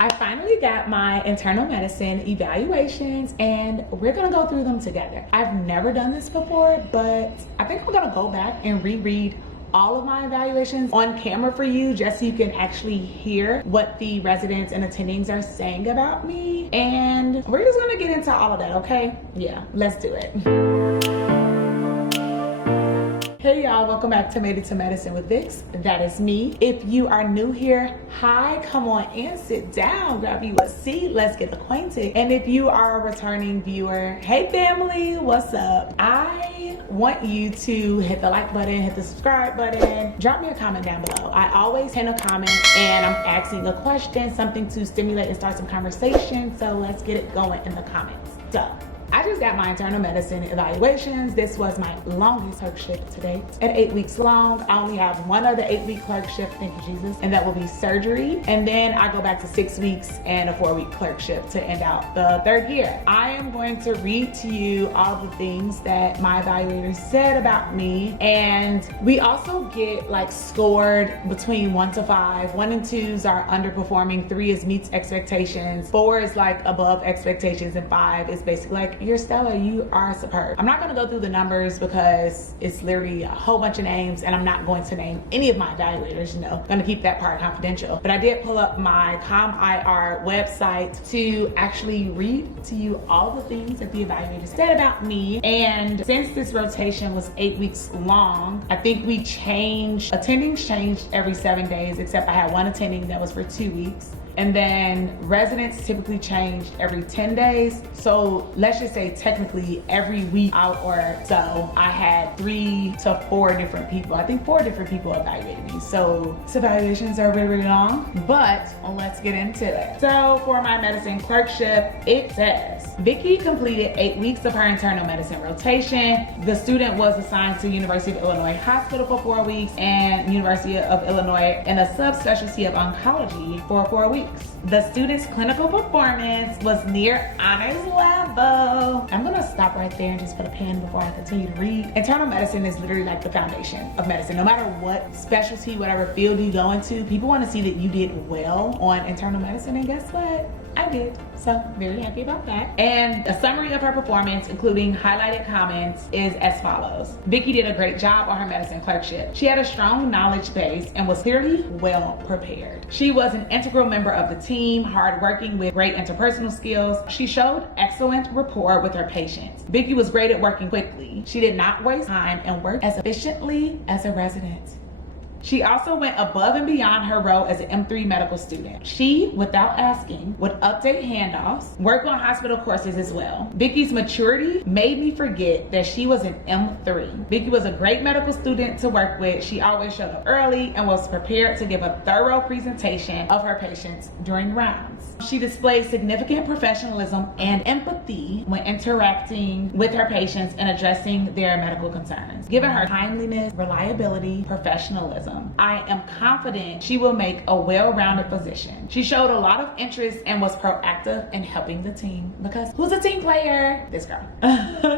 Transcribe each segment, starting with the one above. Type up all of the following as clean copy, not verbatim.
I finally got my internal medicine evaluations and we're gonna go through them together. I've never done this before, but I think I'm gonna go back and reread all of my evaluations on camera for you, just so you can actually hear what the residents and attendings are saying about me. And we're just gonna get into all of that, okay? Yeah, let's do it. Hey y'all, welcome back to Made It to Medicine with Vix. That is me. If you are new here, hi, come on and sit down, grab you a seat, let's get acquainted. And if you are a returning viewer, hey family, what's up? I want you to hit the like button, hit the subscribe button, drop me a comment down below. I always pin a comment and I'm asking a question, something to stimulate and start some conversation. So let's get it going in the comments. So, I just got my internal medicine evaluations. This was my longest clerkship to date. At 8 weeks long, I only have one other 8-week clerkship, thank you Jesus, and that will be surgery. And then I go back to 6 weeks and a 4-week clerkship to end out the 3rd year. I am going to read to you all the things that my evaluators said about me. And we also get like scored between 1 to 5. 1 and 2s are underperforming, 3 is meets expectations, 4 is like above expectations, and 5 is basically like, you're stellar, you are superb. I'm not gonna go through the numbers because it's literally a whole bunch of names and I'm not going to name any of my evaluators, you know. I'm gonna keep that part confidential. But I did pull up my ComIR website to actually read to you all the things that the evaluators said about me. And since this rotation was 8 weeks long, I think we changed, attendings changed every 7 days, except I had one attending that was for 2 weeks. And then residents typically changed every 10 days. So let's just say technically every week out or so, I had 3 to 4 different people. I think 4 different people evaluated me. So these evaluations are really, really long, but let's get into it. So for my medicine clerkship, it says, Vicky completed 8 weeks of her internal medicine rotation. The student was assigned to University of Illinois Hospital for 4 weeks and University of Illinois in a subspecialty of oncology for 4 weeks. The student's clinical performance was near honors level. I'm gonna stop right there and just put a pin before I continue to read. Internal medicine is literally like the foundation of medicine. No matter what specialty, whatever field you go into, people wanna see that you did well on internal medicine, and guess what? I did, so very happy about that. And a summary of her performance, including highlighted comments, is as follows. Vicky did a great job on her medicine clerkship. She had a strong knowledge base and was clearly well prepared. She was an integral member of the team, hardworking with great interpersonal skills. She showed excellent rapport with her patients. Vicky was great at working quickly. She did not waste time and worked as efficiently as a resident. She also went above and beyond her role as an M3 medical student. She, without asking, would update handoffs, work on hospital courses as well. Vicky's maturity made me forget that she was an M3. Vicky was a great medical student to work with. She always showed up early and was prepared to give a thorough presentation of her patients during rounds. She displayed significant professionalism and empathy when interacting with her patients and addressing their medical concerns. Given her timeliness, reliability, professionalism, I am confident she will make a well-rounded physician. She showed a lot of interest and was proactive in helping the team, because who's a team player? This girl.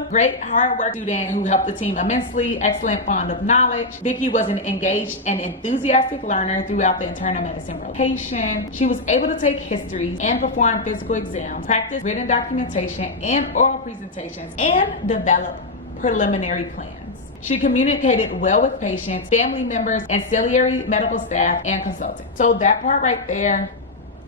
Great hard work student who helped the team immensely, excellent fond of knowledge. Vicky was an engaged and enthusiastic learner throughout the internal medicine rotation. She was able to take histories and perform physical exams, practice written documentation and oral presentations, and develop preliminary plans. She communicated well with patients, family members, ancillary medical staff, and consultants. So that part right there,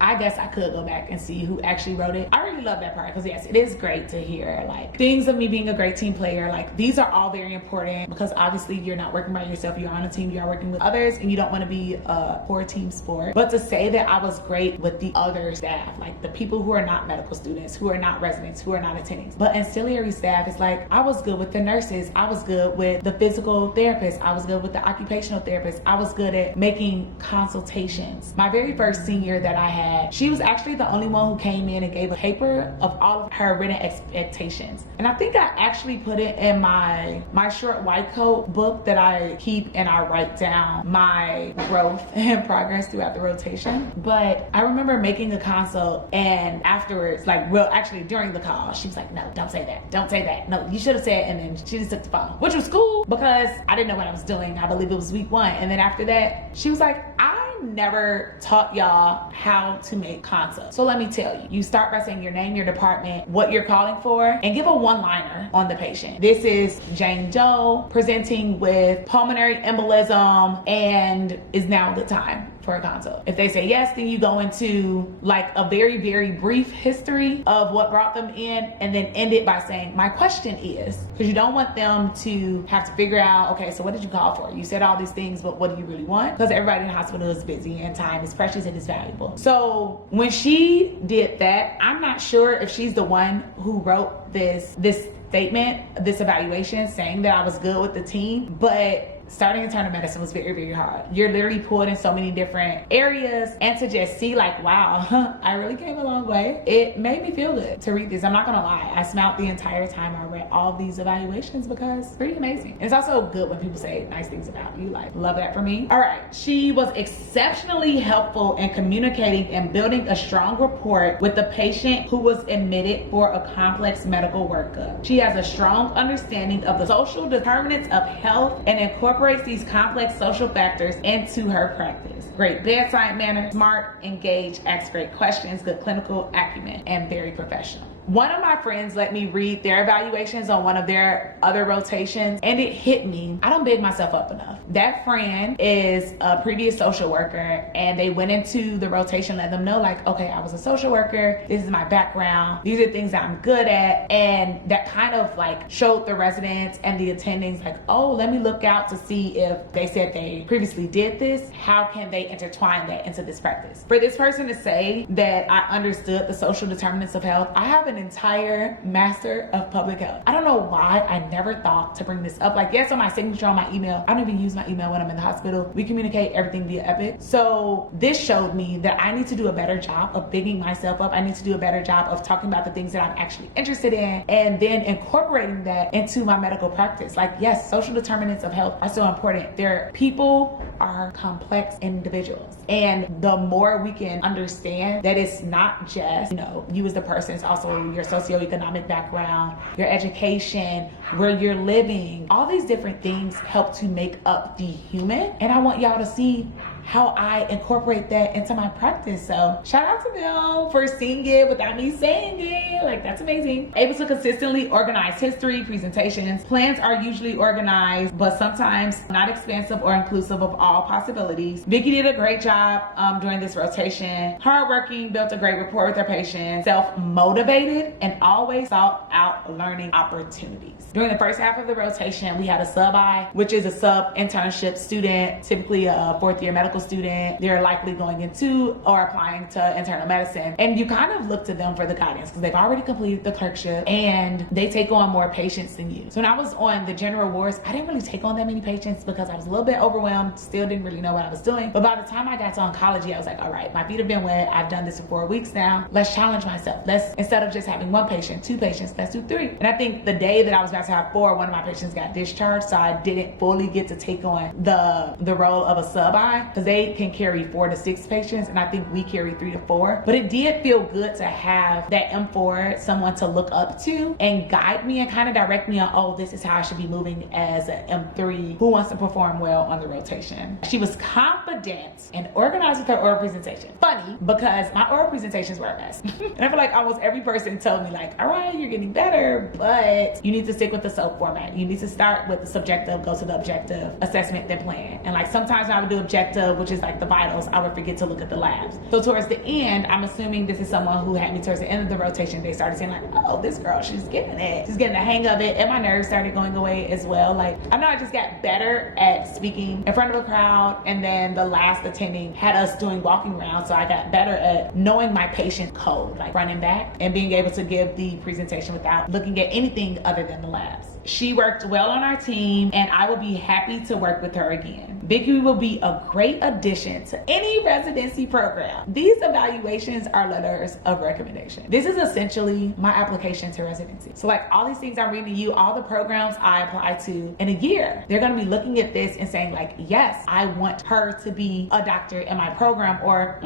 I guess I could go back and see who actually wrote it. I really love that part because yes, it is great to hear like things of me being a great team player. Like these are all very important because obviously you're not working by yourself, you're on a team, you are working with others, and you don't want to be a poor team sport. But to say that I was great with the other staff, like the people who are not medical students, who are not residents, who are not attendings, but ancillary staff, is like I was good with the nurses, I was good with the physical therapists, I was good with the occupational therapists, I was good at making consultations. My very first senior that I had, she was actually the only one who came in and gave a paper of all of her written expectations. And I think I actually put it in my short white coat book that I keep, and I write down my growth and progress throughout the rotation. But I remember making a consult, and afterwards, like, well, actually during the call, she was like, no, don't say that. Don't say that. No, you should have said, and then she just took the phone, which was cool because I didn't know what I was doing. I believe it was week 1. And then after that, she was like, I never taught y'all how to make consults. So let me tell you, you start by saying your name, your department, what you're calling for, and give a one-liner on the patient. This is Jane Doe presenting with pulmonary embolism and is now the time for a consult. If they say yes, then you go into like a very, very brief history of what brought them in, and then end it by saying, my question is, because you don't want them to have to figure out, okay, so what did you call for? You said all these things, but what do you really want? Because everybody in the hospital is busy and time is precious and is valuable. So when she did that, I'm not sure if she's the one who wrote this statement, this evaluation saying that I was good with the team, but starting internal medicine was very, very hard. You're literally pulled in so many different areas, and to just see like, wow, I really came a long way. It made me feel good to read this. I'm not gonna lie. I smiled the entire time I read all these evaluations because it's pretty amazing. And it's also good when people say nice things about you. Like, love that for me. All right. She was exceptionally helpful in communicating and building a strong rapport with the patient who was admitted for a complex medical workup. She has a strong understanding of the social determinants of health and incorporates these complex social factors into her practice. Great bedside manner, smart, engaged, asks great questions, good clinical acumen, and very professional. One of my friends let me read their evaluations on one of their other rotations, and it hit me. I don't big myself up enough. That friend is a previous social worker, and they went into the rotation, let them know like, okay, I was a social worker. This is my background. These are things that I'm good at. And that kind of like showed the residents and the attendings like, oh, let me look out to see if they said they previously did this. How can they intertwine that into this practice? For this person to say that I understood the social determinants of health, I have an entire master of public health. I don't know why I never thought to bring this up. Like, yes, on my signature on my email, I don't even use my email when I'm in the hospital. We communicate everything via Epic. So this showed me that I need to do a better job of bigging myself up. I need to do a better job of talking about the things that I'm actually interested in, and then incorporating that into my medical practice. Like, yes, social determinants of health are so important. People are complex individuals. And the more we can understand that it's not just, you as the person, it's also your socioeconomic background, your education, where you're living. All these different things help to make up the human. And I want y'all to see how I incorporate that into my practice. So shout out to them for seeing it without me saying it. Like, that's amazing. Able to consistently organize history, presentations. Plans are usually organized, but sometimes not expansive or inclusive of all possibilities. Vicky did a great job during this rotation. Hardworking, built a great rapport with her patients, self-motivated, and always sought out learning opportunities. During the first half of the rotation, we had a sub-I, which is a sub-internship student, typically a fourth-year medical student. They're likely going into or applying to internal medicine. And you kind of look to them for the guidance because they've already completed the clerkship and they take on more patients than you. So when I was on the general wards, I didn't really take on that many patients because I was a little bit overwhelmed, still didn't really know what I was doing. But by the time I got to oncology, I was like, all right, my feet have been wet. I've done this for 4 weeks now. Let's challenge myself. Instead of just having 1 patient, 2 patients, let's do 3. And I think the day that I was about to have 4, one of my patients got discharged. So I didn't fully get to take on the role of a sub-I, because they can carry 4 to 6 patients, and I think we carry 3 to 4. But it did feel good to have that M4, someone to look up to and guide me and kind of direct me on, oh, this is how I should be moving as an M3 who wants to perform well on the rotation. She was confident and organized with her oral presentation. Funny, because my oral presentations were a mess. And I feel like almost every person told me like, all right, you're getting better, but you need to stick with the SOAP format. You need to start with the subjective, go to the objective, assessment, then plan. And like sometimes when I would do objective, which is like the vitals, I would forget to look at the labs. So towards the end, I'm assuming this is someone who had me towards the end of the rotation. They started saying like, oh, this girl, she's getting it. She's getting the hang of it. And my nerves started going away as well. Like, I know I just got better at speaking in front of a crowd. And then the last attending had us doing walking rounds. So I got better at knowing my patient code, like front and back, and being able to give the presentation without looking at anything other than the labs. She worked well on our team, and I will be happy to work with her again. Vicky will be a great addition to any residency program. These evaluations are letters of recommendation. This is essentially my application to residency. So like all these things I'm reading to you, all the programs I apply to in a year, they're gonna be looking at this and saying like, yes, I want her to be a doctor in my program, or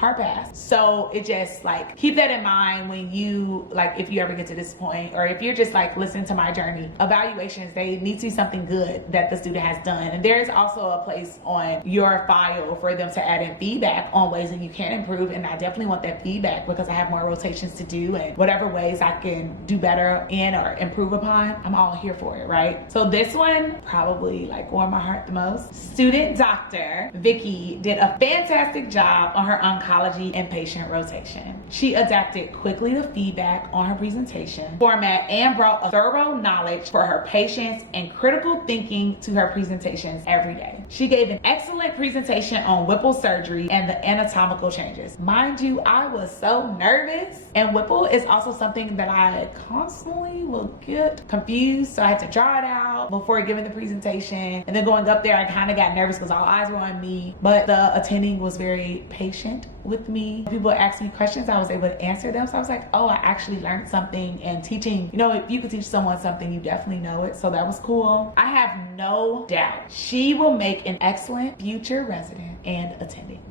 hard pass. So it just like, keep that in mind when you, like, if you ever get to this point, or if you're just like listening to my journey, evaluations, they need to be something good that the student has done. And there is also a place on your file for them to add in feedback on ways that you can improve. And I definitely want that feedback because I have more rotations to do, and whatever ways I can do better in or improve upon, I'm all here for it, right? So this one probably like warmed my heart the most. Student doctor Vicky did a fantastic job on her oncology inpatient rotation. She adapted quickly to feedback on her presentation format and brought a thorough knowledge for her patients and critical thinking to her presentations every day. She gave an excellent presentation on Whipple surgery and the anatomical changes. Mind you, I was so nervous, and Whipple is also something that I constantly will get confused, so I had to draw it out before giving the presentation. And then going up there, I kind of got nervous because all eyes were on me, but the attending was very patient with me. People asked me questions, I was able to answer them. So I was like, oh, I actually learned something. And teaching, you know, if you could teach someone something, you definitely know it. So that was cool. I have no doubt she will make an excellent future resident and attending.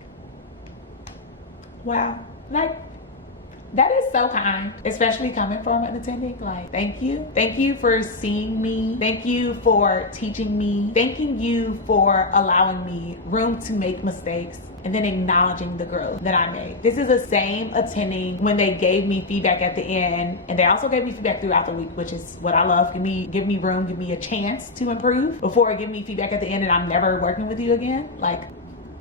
Wow. Like, that is so kind, especially coming from an attending. Like, thank you. Thank you for seeing me. Thank you for teaching me. Thanking you for allowing me room to make mistakes and then acknowledging the growth that I made. This is the same attending when they gave me feedback at the end, and they also gave me feedback throughout the week, which is what I love. Give me room, give me a chance to improve before giving me feedback at the end and I'm never working with you again. Like,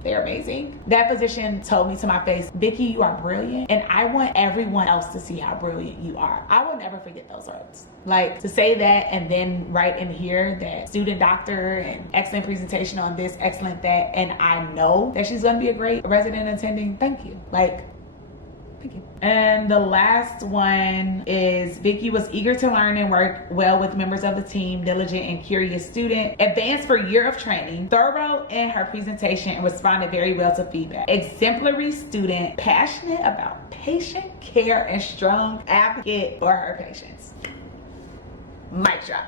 they're amazing. That physician told me to my face, Vicky, you are brilliant, and I want everyone else to see how brilliant you are. I will never forget those words. Like, to say that and then write in here that student doctor and excellent presentation on this, excellent that, and I know that she's gonna be a great resident attending. Thank you. Like, thank you. And the last one is Vicky was eager to learn and work well with members of the team, diligent and curious student, advanced for year of training, thorough in her presentation and responded very well to feedback. Exemplary student, passionate about patient care and strong advocate for her patients. Mic drop.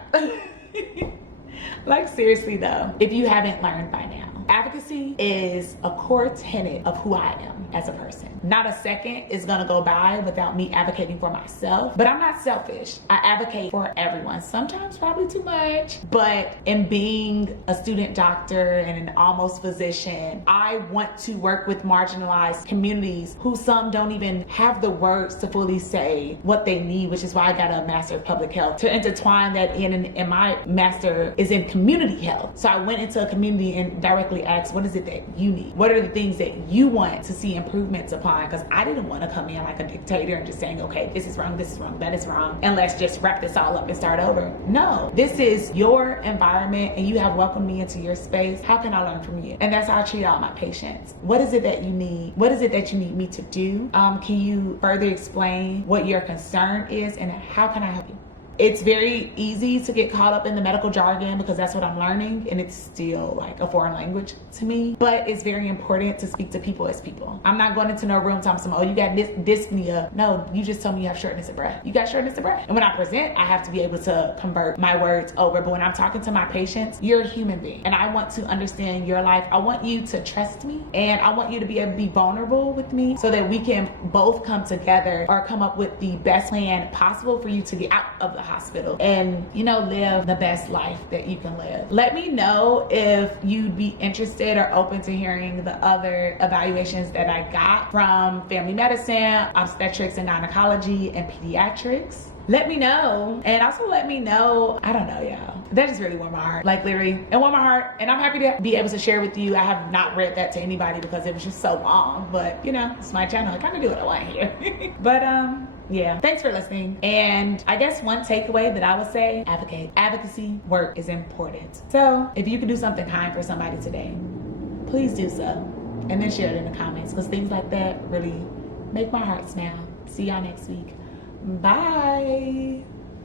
Like, seriously though, if you haven't learned by now, advocacy is a core tenet of who I am as a person. Not a second is gonna go by without me advocating for myself, but I'm not selfish. I advocate for everyone, sometimes probably too much, but in being a student doctor and an almost physician, I want to work with marginalized communities who some don't even have the words to fully say what they need, which is why I got a Master of Public Health to intertwine that in, and my master is in community health. So I went into a community and directly asked, what is it that you need? What are the things that you want to see improvements upon? Because I didn't want to come in like a dictator and just saying, okay, this is wrong, that is wrong, and let's just wrap this all up and start over. No, this is your environment and you have welcomed me into your space. How can I learn from you? And that's how I treat all my patients. What is it that you need? What is it that you need me to do? Can you further explain what your concern is and how can I help you? It's very easy to get caught up in the medical jargon because that's what I'm learning, and it's still like a foreign language to me. But it's very important to speak to people as people. I'm not going into no room talking some, oh, you got dyspnea. No, you just told me you have shortness of breath. You got shortness of breath. And when I present, I have to be able to convert my words over. But when I'm talking to my patients, you're a human being, and I want to understand your life. I want you to trust me, and I want you to be able to be vulnerable with me so that we can both come together or come up with the best plan possible for you to get out of the hospital and, you know, live the best life that you can live. Let me know if you'd be interested or open to hearing the other evaluations that I got from family medicine, obstetrics and gynecology, and pediatrics. Let me know. And also let me know, I don't know, y'all. That just really warmed my heart. Like, literally, it warmed my heart. And I'm happy to be able to share with you. I have not read that to anybody because it was just so long. But, you know, it's my channel. I kind of do what I want here. But, yeah, thanks for listening. And I guess one takeaway that I would say, advocate. Advocacy work is important. So if you could do something kind for somebody today, please do so. And then share it in the comments because things like that really make my heart smile. See y'all next week. Bye.